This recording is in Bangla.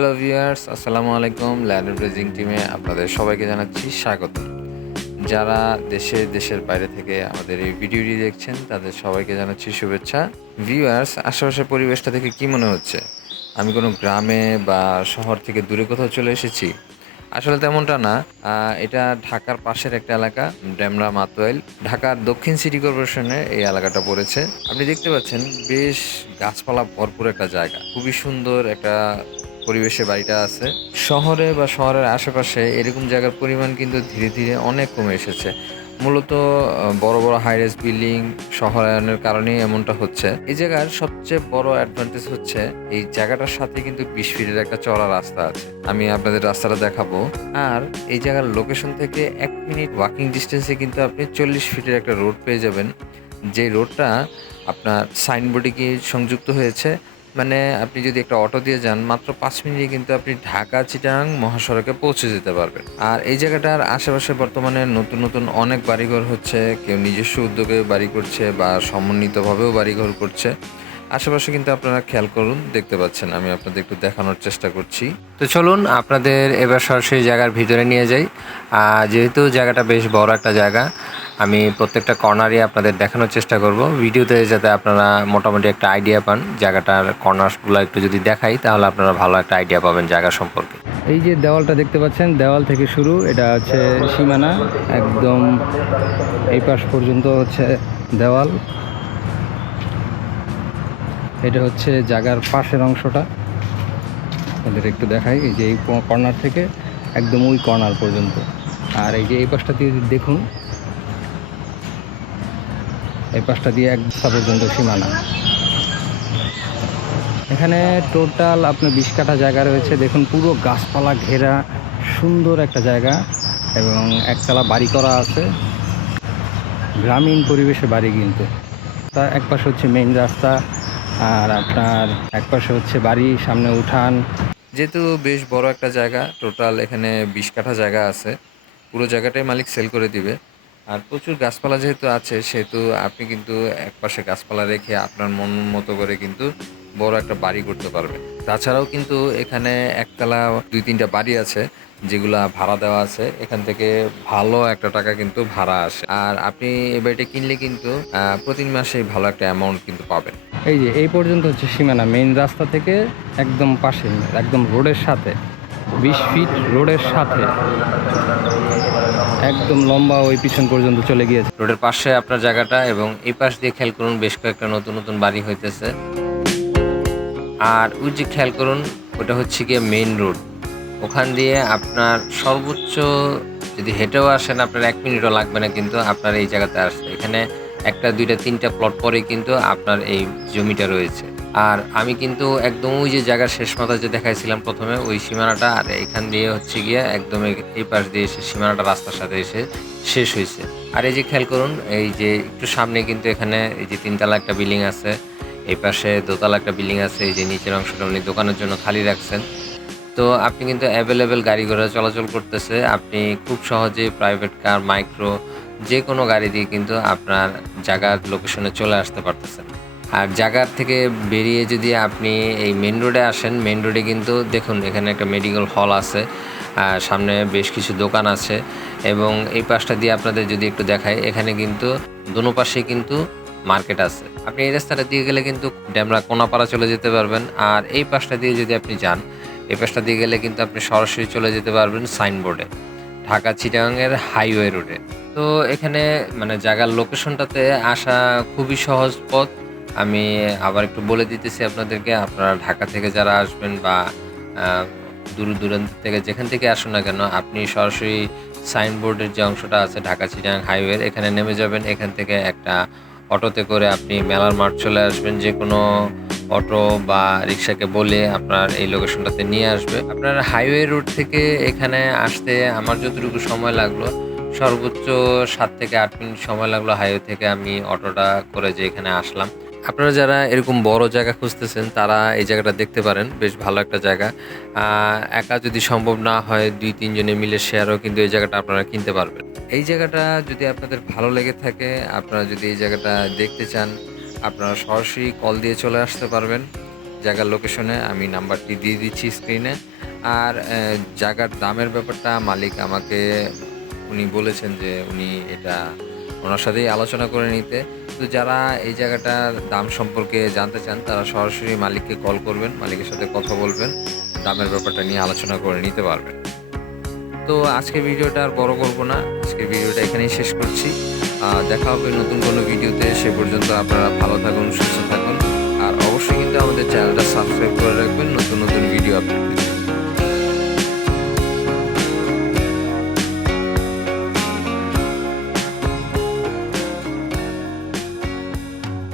হ্যালো ভিউয়ার্স আসসালামু আলাইকুম ল্যান্ড ব্রেজিং টিমে আপনাদের সবাইকে জানাচ্ছি স্বাগত। যারা দেশে, দেশের বাইরে থেকে আমাদের এই ভিডিওটি দেখছেন, তাদের সবাইকে জানাচ্ছি শুভেচ্ছা। ভিউয়ার্স আশেপাশের পরিবেশটা থেকে কি মনে হচ্ছে? আমি কোনো গ্রামে বা শহর থেকে দূরে কোথাও চলে এসেছি? আসলে তেমনটা না। এটা ঢাকার পাশের একটা এলাকা ড্যামরা মাতোয়াইল। ঢাকার দক্ষিণ সিটি কর্পোরেশনে এই এলাকাটা পড়েছে। আপনি দেখতে পাচ্ছেন, বেশ গাছপালা ভরপুর একটা জায়গা। খুবই সুন্দর একটা পরিবেশে বাড়িটা আছে। শহরে বা শহরের আশেপাশে এরকম জায়গার পরিমাণ কিন্তু ধীরে ধীরে অনেক কমে এসেছে। মূলত বড় বড় হাইরেস বিল্ডিং শহরায়নের কারণেই এমনটা হচ্ছে। এই জায়গার সবচেয়ে বড় অ্যাডভান্টেজ হচ্ছে এই জায়গাটার সাথে কিন্তু বিশ ফিটের একটা চড়া রাস্তা আছে। আমি আপনাদের রাস্তাটা দেখাবো। আর এই জায়গার লোকেশন থেকে এক মিনিট ওয়াকিং ডিস্টেন্সে কিন্তু আপনি চল্লিশ ফিটের একটা রোড পেয়ে যাবেন। যে রোডটা আপনার সাইনবোর্ডে গিয়ে সংযুক্ত হয়েছে। মানে আপনি যদি একটা অটো দিয়ে যান, মাত্র পাঁচ মিনিটে কিন্তু আপনি ঢাকা, চিটাং মহাসড়কে পৌঁছে যেতে পারবেন। আর এই জায়গাটার আশেপাশে বর্তমানে নতুন নতুন অনেক বাড়িঘর হচ্ছে। কেউ নিজস্ব উদ্যোগে বাড়ি করছে বা সমন্বিতভাবেও বাড়িঘর করছে। আশেপাশে কিন্তু আপনারা খেয়াল করুন, দেখতে পাচ্ছেন। আমি আপনাদের একটু দেখানোর চেষ্টা করছি। তো চলুন, আপনাদের এবার সরাসরি জায়গার ভিতরে নিয়ে যাই। যেহেতু জায়গাটা বেশ বড় একটা জায়গা আমি প্রত্যেকটা কর্নারই আপনাদের দেখানোর চেষ্টা করব। ভিডিওতে যাতে আপনারা মোটামুটি একটা আইডিয়া পান, জায়গাটার কর্নারগুলো একটু যদি দেখাই, তাহলে আপনারা ভালো একটা আইডিয়া পাবেন জায়গা সম্পর্কে। এই যে দেওয়ালটা দেখতে পাচ্ছেন, দেওয়াল থেকে শুরু, এটা হচ্ছে সীমানা, একদম এই পাশ পর্যন্ত হচ্ছে দেওয়াল। এটা হচ্ছে জায়গার পাশের অংশটা। আপনাদের একটু দেখাই, এই যে এই কর্নার থেকে, একদম ওই কর্নার পর্যন্ত। আর এই যে এই পাশটা দিয়ে দেখুন এই পাশটা দিয়ে এক পর্যন্ত সীমানা। এখানে টোটাল আপনার বিশ কাঠা জায়গা রয়েছে। দেখুন, পুরো গাছপালা ঘেরা, সুন্দর একটা জায়গা এবং একতলা বাড়ি করা আছে। গ্রামীণ পরিবেশে বাড়ি কিন্তু। তার এক পাশে হচ্ছে মেইন রাস্তা আর আপনার এক পাশে হচ্ছে বাড়ি, সামনে উঠান। যেহেতু বেশ বড় একটা জায়গা, টোটাল এখানে বিশ কাঠা জায়গা আছে। পুরো জায়গাটাই মালিক সেল করে দিবে। আর প্রচুর গাছপালা যেহেতু আছে, সেহেতু আপনি কিন্তু একপাশে গাছপালা রেখে আপনার মন মতো করে কিন্তু বড় একটা বাড়ি করতে পারবেন। তাছাড়াও কিন্তু এখানে একতলা দুই তিনটা বাড়ি আছে, যেগুলা ভাড়া দেওয়া আছে। এখান থেকে ভালো একটা টাকা কিন্তু ভাড়া আসে। আর আপনি এই বাড়িটা কিনলে কিন্তু প্রতি মাসে ভালো একটা অ্যামাউন্ট কিন্তু পাবেন। এই যে, এই পর্যন্ত হচ্ছে সীমানা মেইন রাস্তা থেকে একদম পাশে, একদম রোডের সাথে। বিশ ফিট রোডের সাথে। একদম লম্বা ওই পিছন পর্যন্ত চলে গিয়েছে। রোডের পাশে আপনার জায়গাটা এবং এই পাশ দিয়ে খেয়াল করুন বেশ কয়েকটা নতুন নতুন বাড়ি হইতেছে। আর ওই যে খেয়াল করুন, ওটা হচ্ছে গিয়ে মেইন রোড ওখান দিয়ে আপনার সর্বোচ্চ যদি হেঁটেও আসেন, আপনার এক মিনিটও লাগবে না কিন্তু আপনার এই জায়গাতে আসতে। এখানে একটা, দুইটা, তিনটা প্লট পরে কিন্তু আপনার এই জমিটা রয়েছে। আর আমি কিন্তু একদম ওই যে জায়গার শেষ মাথা যে দেখাইছিলাম প্রথমে, ওই সীমানাটা, আর এখান দিয়ে হচ্ছে গিয়ে একদম এই- পাশ দিয়ে এসে সীমানাটা রাস্তার সাথে এসে শেষ হয়েছে। আর এই যে খেয়াল করুন, এই যে একটু সামনে কিন্তু এখানে এই যে তিনতলা একটা বিল্ডিং আছে, এই পাশে দোতলা একটা বিল্ডিং আছে, এই যে নিচের অংশটা উনি দোকানের জন্য খালি রাখছেন। তো আপনি কিন্তু অ্যাভেলেবেল গাড়ি ঘোড়া চলাচল করতেছে, আপনি খুব সহজে প্রাইভেট কার মাইক্রো যে কোনো গাড়ি দিয়ে কিন্তু আপনার জায়গার লোকেশনে চলে আসতে পারতেছেন। আর জায়গার থেকে বেরিয়ে যদি আপনি এই মেন রোডে আসেন মেন রোডে কিন্তু দেখুন, এখানে একটা মেডিকেল হল আছে, আর সামনে বেশ কিছু দোকান আছে এবং এই পাশটা দিয়ে আপনাদের যদি একটু দেখাই, এখানে কিন্তু দোনো পাশে কিন্তু মার্কেট আছে। আপনি এই রাস্তাটা দিয়ে গেলে কিন্তু ড্যামরা কোনাপাড়া চলে যেতে পারবেন, আর এই পাশটা দিয়ে যদি আপনি যান, এই পাশটা দিয়ে গেলে কিন্তু আপনি সরাসরি চলে যেতে পারবেন সাইনবোর্ডে ঢাকা চিটাগাংয়ের হাইওয়ে রোডে তো এখানে মানে জায়গার লোকেশনটাতে আসা খুবই সহজ পথ আমি আবার একটু বলে দিতেছি আপনাদেরকে, আপনারা ঢাকা থেকে যারা আসবেন বা দূর দূরান্ত থেকে যেখান থেকে আসুন না কেন, আপনি সরাসরি সাইনবোর্ডের যে অংশটা আছে ঢাকা চিটাগাং হাইওয়ের, এখানে নেমে যাবেন। এখান থেকে একটা অটোতে করে আপনি মেলার মাঠ চলে আসবেন। যে কোনো অটো বা রিক্সাকে বলে আপনার এই লোকেশনটাতে নিয়ে আসবে। আপনার হাইওয়ে রোড থেকে এখানে আসতে আমার যতটুকু সময় লাগল, সর্বোচ্চ সাত থেকে আট মিনিট সময় লাগল হাইওয়ে থেকে আমি অটোটা করে যে এখানে আসলাম। আপনারা যারা এরকম বড় জায়গা খুঁজতেছেন, তারা এই জায়গাটা দেখতে পারেন। বেশ ভালো একটা জায়গা। একা যদি সম্ভব না হয়, দুই, তিনজনে মিলে শেয়ারও কিন্তু এই জায়গাটা আপনারা কিনতে পারবেন। এই জায়গাটা যদি আপনাদের ভালো লেগে থাকে, আপনারা যদি এই জায়গাটা দেখতে চান, আপনারা সরাসরি কল দিয়ে চলে আসতে পারবেন। জায়গার লোকেশনে আমি নাম্বারটি দিয়ে দিচ্ছি স্ক্রিনে আর জায়গার দামের ব্যাপারটা মালিক আমাকে, উনি বলেছেন যে উনি এটা ওনার সাথেই আলোচনা করে নিতে। তো যারা এই জায়গাটার দাম সম্পর্কে জানতে চান, তারা সরাসরি মালিককে কল করবেন, মালিকের সাথে কথা বলবেন, দামের ব্যাপারটা নিয়ে আলোচনা করে নিতে পারবেন। তো আজকে ভিডিওটা আর বড় করব না আজকে ভিডিওটা এখানেই শেষ করছি। দেখা হবে নতুন কোনো ভিডিওতে, সে পর্যন্ত আপনারা ভালো থাকুন, সুস্থ থাকুন। আর অবশ্যই কিন্তু আমাদের চ্যানেলটা সাবস্ক্রাইব করে রাখবেন, নতুন নতুন ভিডিও আপলোড